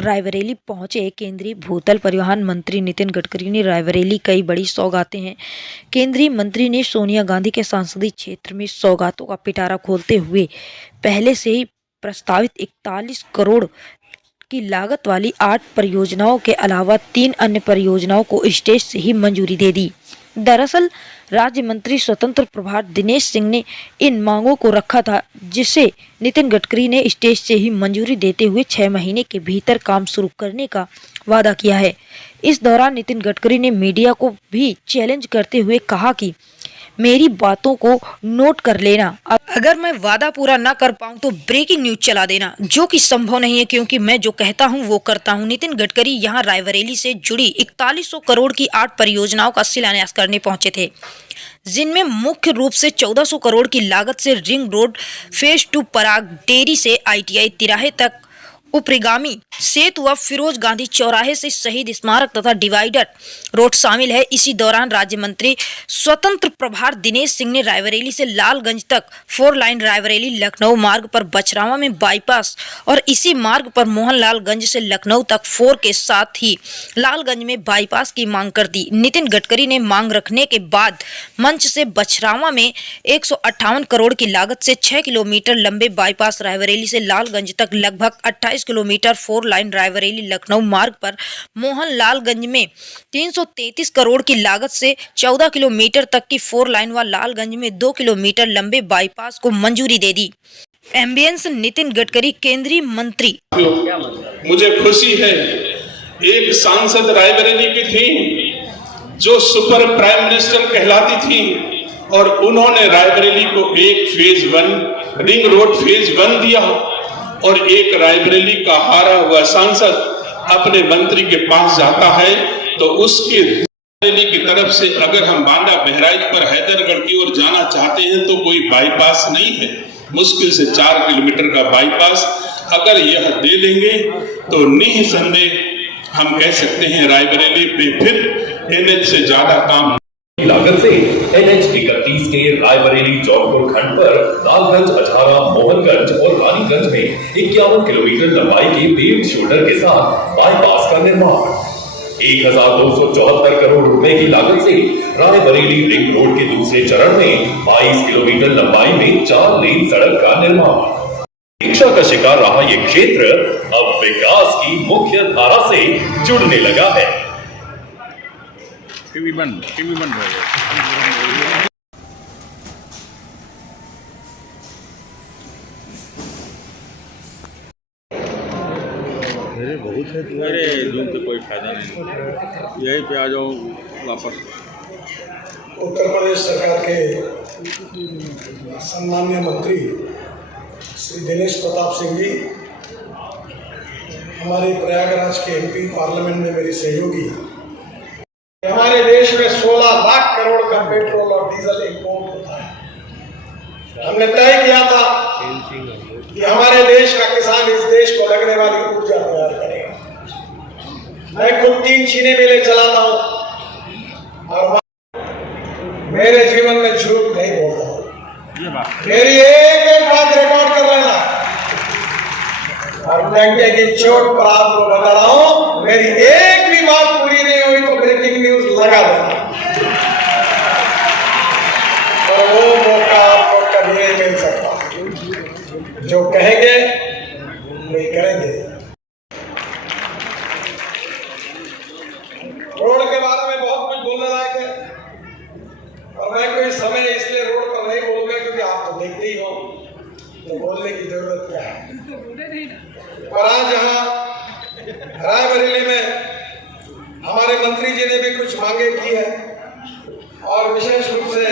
रायबरेली पहुंचे केंद्रीय भूतल परिवहन मंत्री नितिन गडकरी ने रायबरेली कई बड़ी सौगातें हैं। केंद्रीय मंत्री ने सोनिया गांधी के संसदीय क्षेत्र में सौगातों का पिटारा खोलते हुए पहले से ही प्रस्तावित 41 करोड़ की लागत वाली 8 परियोजनाओं के अलावा 3 अन्य परियोजनाओं को स्टेज से ही मंजूरी दे दी। दरअसल राज्य मंत्री स्वतंत्र प्रभार दिनेश सिंह ने इन मांगों को रखा था, जिसे नितिन गडकरी ने स्टेज से ही मंजूरी देते हुए 6 महीने के भीतर काम शुरू करने का वादा किया है। इस दौरान नितिन गडकरी ने मीडिया को भी चैलेंज करते हुए कहा कि मेरी बातों को नोट कर लेना, अगर मैं वादा पूरा न कर पाऊं तो ब्रेकिंग न्यूज चला देना, जो कि संभव नहीं है क्योंकि मैं जो कहता हूं वो करता हूं। नितिन गडकरी यहां रायबरेली से जुड़ी 4100 करोड़ की 8 परियोजनाओं का शिलान्यास करने पहुंचे थे, जिनमें मुख्य रूप से 1400 करोड़ की लागत से रिंग रोड फेज 2 पराग डेरी से ITI तिराहे तक उपरिगामी सेतु व फिरोज गांधी चौराहे से शहीद स्मारक तथा डिवाइडर रोड शामिल है। इसी दौरान राज्य मंत्री स्वतंत्र प्रभार दिनेश सिंह ने रायबरेली से लालगंज तक 4 लाइन रायबरेली लखनऊ मार्ग पर बछरावा में बाईपास और इसी मार्ग पर मोहनलालगंज से लखनऊ तक 4 के साथ ही लालगंज में बाईपास की मांग कर दी। नितिन गडकरी ने मांग रखने के बाद मंच से बछरावा में 158 करोड़ की लागत से 6 किलोमीटर लंबे बाईपास रायबरेली से लालगंज तक लगभग 28 किलोमीटर 4 लाइन रायबरेली लखनऊ मार्ग पर मोहनलालगंज में 333 करोड़ की लागत से 14 किलोमीटर तक की 4 लाइन व लालगंज में 2 किलोमीटर लंबे बाईपास को मंजूरी दे दी। एम्बियंस नितिन गडकरी केंद्रीय मंत्री। मुझे खुशी है, एक सांसद रायबरेली की थी जो सुपर प्राइम मिनिस्टर कहलाती थी और उन्होंने रायबरेली को एक फेज 1 रिंग रोड फेज 1 दिया और एक रायबरेली का हारा हुआ सांसद अपने मंत्री के पास जाता है तो उसके रायबरेली की तरफ से अगर हम बांदा बहराइच पर हैदरगढ़ की ओर जाना चाहते हैं तो कोई बाईपास नहीं है, मुश्किल से 4 किलोमीटर का बाईपास अगर यह दे देंगे तो निसंदेह हम कह सकते हैं रायबरेली पे फिर NH से ज्यादा काम लागत से NH 31 के रायबरेली जौनपुर खंड पर लालगंज, अठारा, मोहनगंज और रानीगंज में 51 किलोमीटर लंबाई के पेव्ड शोल्डर के साथ बाईपास का निर्माण। 1274 करोड़ रुपए की लागत से रायबरेली रिंग रोड के दूसरे चरण में 22 किलोमीटर लंबाई में 4 लेन सड़क का निर्माण। शिक्षा का शिकार रहा ये क्षेत्र अब विकास की मुख्य धारा से जुड़ने लगा है। टीवी बंद हो गया। बहुत है, अरे जूम से कोई फायदा नहीं, यहीं पे आ जाओ वापस। उत्तर प्रदेश सरकार के सम्माननीय मंत्री श्री दिनेश प्रताप सिंह जी, हमारे प्रयागराज के MP पार्लियामेंट में मेरे सहयोगी, हमारे देश में 16 लाख करोड़ का पेट्रोल और डीजल इंपोर्ट होता है। हमने तय किया था कि हमारे देश का किसान इस देश को लगने वाली ऊर्जा तैयार करेगा। मैं खुद 3 चीनी मिलें चलाता हूं और मेरे जीवन में झूठ नहीं बोलता। मेरी एक बात रिकॉर्ड कर लेना और डंके की चोट पर आपको बता रहा हूं, मेरी एक भी बात पूरी नहीं हुई तो ब्रेकिंग न्यूज लगा देना और वो मौका आपको कभी नहीं मिल सकता। जो कहेंगे वही करेंगे। रोड के बारे में बहुत कुछ बोलने लायक है और मैं कोई समय इसलिए रोड पर नहीं बोलूंगा क्योंकि आप तो देखते ही हो, तो बोलने की जरूरत क्या है। और आज यहाँ रायबरेली में हमारे मंत्री जी ने भी कुछ मांगे की है और विशेष रूप से